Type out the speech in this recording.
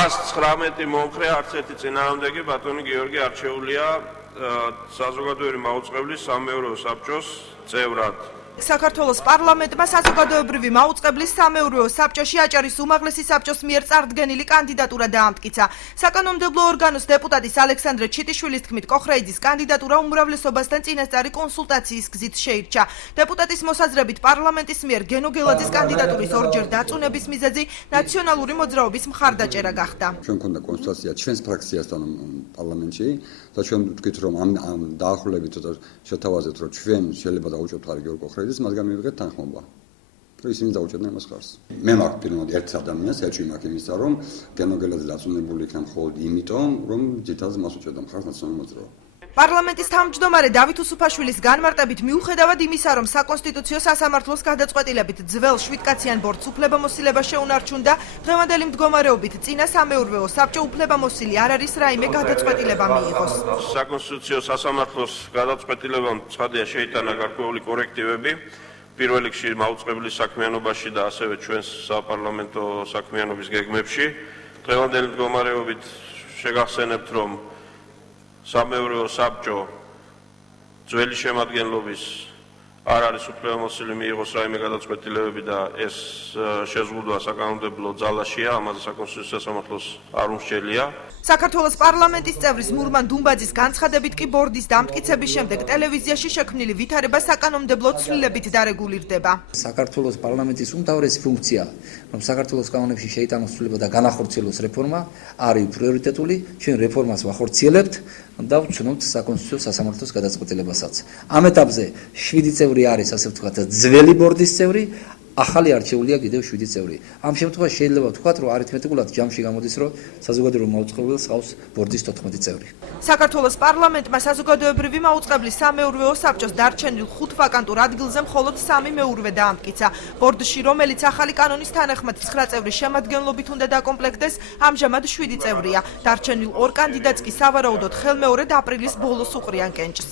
119 მომხრე არც ერთი წინააღმდეგი ბატონი გიორგი არჩეულია საზოგადოებრივი მაუწყებლის სამეურვეო საბჭოს წევრად. საქართველოს პარლამენტმა საზოგადოებრივი მაუწყებლის სამეურვეო საბჭოში აჭარის უმაღლესი საბჭოს მიერ წარდგენილი კანდიდატურა დაამტკიცა. საკანონმდებლო ორგანოს დეპუტატის ალექსანდრე ჩიტიშვილის თქმით, კოხრეიძის კანდიდატურა უმრავლესობასთან წინასწარი კონსულტაციის გზით შეირჩა. დეპუტატის მოსაზრებით, პარლამენტის მიერ გენო გელაძის კანდიდატურის ორჯერ დაწუნების მიზეზი ნაციონალური მოძრაობის მხარდაჭერა გახდა. ჩვენ გქონდა კონსულტაცია ჩვენს ფრაქციასთან პარლამენტში და ჩვენ ვთქვით, რომ ამ დაახლოებით შეთავაზეთ, რომ ჩვენ შეიძლება დავუჭერთ ხარ გიორგი კოხრეიძის მაგან მივიღეთ თანხმობა. ისინი დაუჭერდნენ ამას ხარს. მე მაქვს პიროვნად ერთ ადამიანს, ეჭვი მაქვს იმისა, რომ გენო გელაძე დაწუნებული იქნა მხოლოდ იმიტომ, რომ ძირითადად მას უჭერდა მხარს ნაციონალური მოძრაობა. პარლამენტის თავმჯდომარე დავით უსუფაშვილის განმარტებით, მიუხედავად იმისა, რომ საკონსტიტუციო სასამართლოს გადაწყვეტილებით ძველ 7-კაციან ბორცვს უფლებამოსილება შეუნარჩუნდა, დღევანდელი მდგომარეობით წინა სამეურვეო საბჭო უფლებამოსილი არ არის რაიმე გადაწყვეტილება მიიღოს. საკონსტიტუციო სასამართლოს გადაწყვეტილებამ ცხადია შეიტანა გარკვეული კორექტივები პირველ რიგში მაუწყებლის საქმიანობაში და ასევე ჩვენს საპარლამენტო საქმიანობის გეგმებში. დღევანდელი მდგომარეობით შეგახსენებთ, რომ სამეურვეო საბჭო ძველი შემადგენლობის არ არის უფლებამოსილი მიიღოს რაიმე გადაწყვეტილებები და ეს შეზღუდვა საკანონმდებლო ძალაშია, ამაზე საკონსტიტუციო სასამართლოს არ უმსჯელია. საქართველოს პარლამენტის წევრის მურმან დუმბაძის განცხადებით კი ბორდის დამტკიცების შემდეგ ტელევიზიაში შექმნილი ვითარება საკანონმდებლო ცვლილებით დარეგულირდება. საქართველოს პარლამენტის უმთავრესი ფუნქცია, რომ საქართველოს კანონებში შეიტანოს ცვლილება და განახორციელოს რეფორმა, არის პრიორიტეტული. ჩვენ რეფორმას ვახორციელებთ და ვცნობთ საკონსტიტუციო სასამართლოს გადაწყვეტილებასაც. ამ ეტაპზე 7 წევრი არის, ასე ვთქვათ, ძველი ბორდის წევრი, ახალი არჩეულია კიდევ 7 წევრი. ამ შემთხვევაში შეიძლება ვთქვათ, რომ არითმეტიკულად ჯამში გამოდის, რომ საზოგადოებრივ მაუწყებელს ყავს ბორდის 14 წევრი. საქართველოს პარლამენტმა საზოგადოებრივი მაუწყებლის სამეურვეო საბჭოს დარჩენილ 5 ვაკანტურ ადგილზე მხოლოდ 3 მეურვე დაამტკიცა. ბორდში, რომელიც ახალი კანონის თანახმად 9 წევრის შემადგენლობით უნდა დაკომპლექტდეს, ამჟამად 7 წევრია. დარჩენილ 2 კანდიდატს კი სავარაუდოდ ხელმეორედ აპრილის ბოლოს უყრიან კენჭს.